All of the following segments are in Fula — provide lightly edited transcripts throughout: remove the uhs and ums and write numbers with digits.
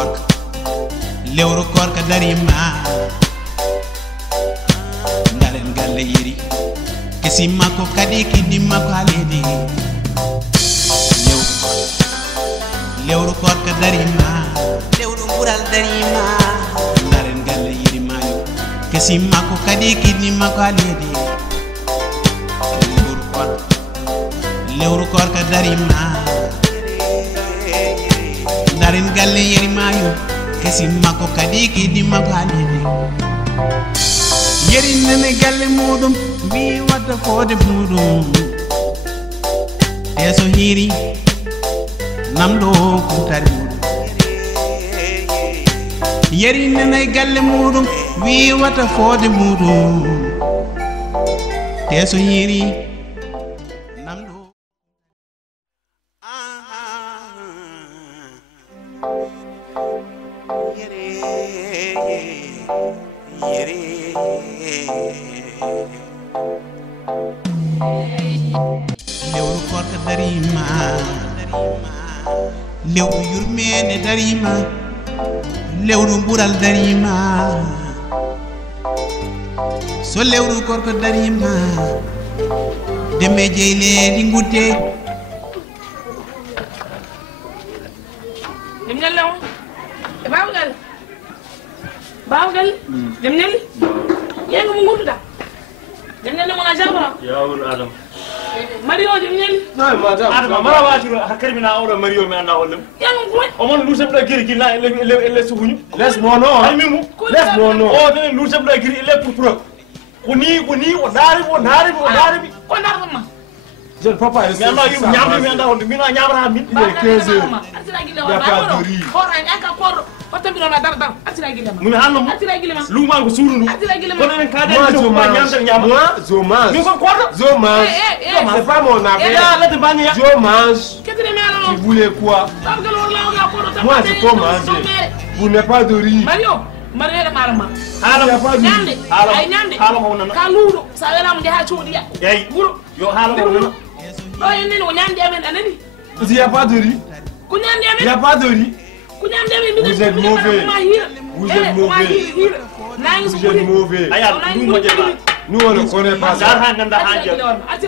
korka lewru korka darima ndaren galle yiri kesi makko kadi kiddi makko haledi lewru korka darima lewru bural darima ndaren galle yiri mayo kesi makko kadi kiddi makko haledi lewru korka darima ndaren galle yiri mayo kesi makko kadi kiddi makko haledi yeri nene galle mudum mi wadda fode mudum teso hiri namdo kumtari mudum yeri nene galle mudum wi wata fode mudum teso hiri namdo lewru korka darima lewru yurmene darima lewru bural darima so lewru korka darima deme jeyle di ngudde dem nel law bawgal dem nel yenga mo ngurda dem nel mo ngajabara ya wul adam Mario dem nel no madam adam mara wajiro hakkari na awra Mario mi anda wollum yenga ko o mon lu sebda giri ki na le suhuñu les mono ay mimu les mono o de lu sebda giri le pour koni o dari ko ndar ma je ne peux pas mi anda yum nyambi mi anda wollum mi na nyamra min il est 15 heures atira gile y a pas de riz hora aka kordo otambi na dar atira gile ma mi hanno atira gile ma lu ma ko surunu atira gile ma ko en ka de moi ko ma nyamta nyama moi je mange mi ko kordo je mange c'est pas mon affaire ya la de bani ya je mange ketine mi ala vous voulez quoi bawgal wala nga kordo moi je peux manger vous n'avez pas de riz Mario da marama hala nyamde ay nyamde hala mo nana ka luudo sa wela mo jaha coodi ya yey buro yo hala mo nana o yenen o nyamde amen anani il y a pas de riz ku nyamde il y a amen pas de riz ku nyamde amen mi Vous êtes mauvais. Vous êtes mauvais. vous êtes mauvais aya ndu mo jema nous on ne connaît pas dar ça ha nganda hanje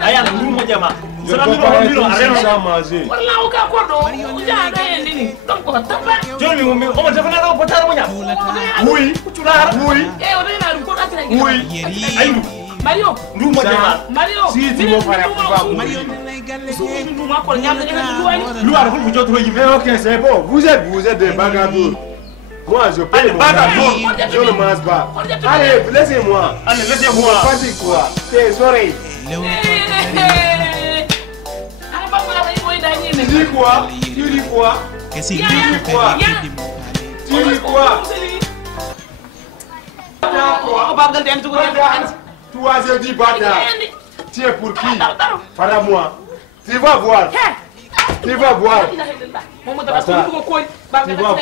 aya ndu mo jema je ne peux pas être sans manger wala o ka kordo o jaha da en nini donc ko tabba joni mo mi o mo defana do potaro mo nyam oui cunar oui e o dena dum ko atira gile oui ayu Mario ndu mo jema Mario si tu me ferais pas Mario nene galle su ndu ma ko nyamde ni ndu wani lu ara fu jotro yibe mais ok c'est bon vous êtes des bagarreurs moi je paye mon bagarreurs. je ne mange pas allez laissez-moi allez laissez vous moi me faites quoi tes oreilles lewru ay ba ma lay moy da tu dis quoi tu dis quoi kesi Ya, makko ya. kadi kiddi makko haledi tu dis quoi o bagal den tugo toi je dis bâtard tu es pour qui para moi tu vas voir tu vas voir Momo da basu ko koy ba ga da ma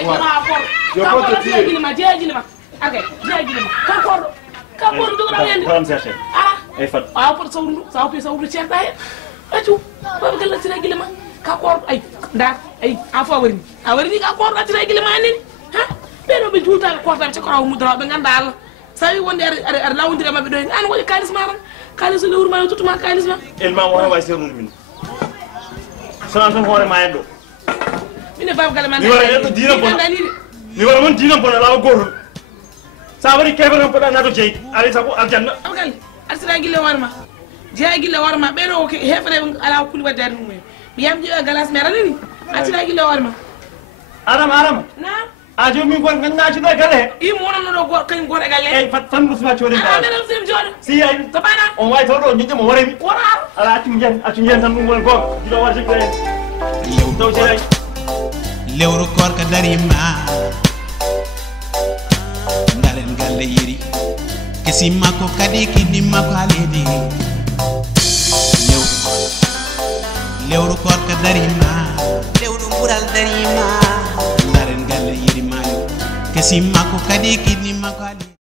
for je peux te dire jeegi ma okay jeegi ma ka for do na yende faram chercher ah ay fat for sawru cheikh day atu ba ga la tira gilema ka for ay nda ay afa wari ni ka for tira gilema ni ha pero be juuta ko tam ci ko raw mu dara be ngandal sawi wonde ar lawndire mabbe do an woni kalis maram kalis le wurma tutuma kalis ma el ma wona way sernu min sanan tan hore ma yendo mine bab gal man ni wara yendo dina bon ni wara mon dina bon la gorul sa wari kebere ko da nato jeyi ali sago aljanna abgal arsira gille warma jeya gille warma be do hefre ala kuli wadde dum mi yam jeya galas mera ni arsira gille warma adam na ajo mi gon ngana ci do gale i mo non do gor kany gor egal ay fat fan musma ci wori ah dal men sim jode si ay to bana on way to do ñu dem wore mi wara ala ci ngen tan dum won ko di do war ci kay taw ci ay lewru korka darima ndaren galle yiri kesi makko kadi kiddi makko haledi lewru korka darima lewru bural darima ndaren galle yiri mayo kesi makko kadi kiddi makko haledi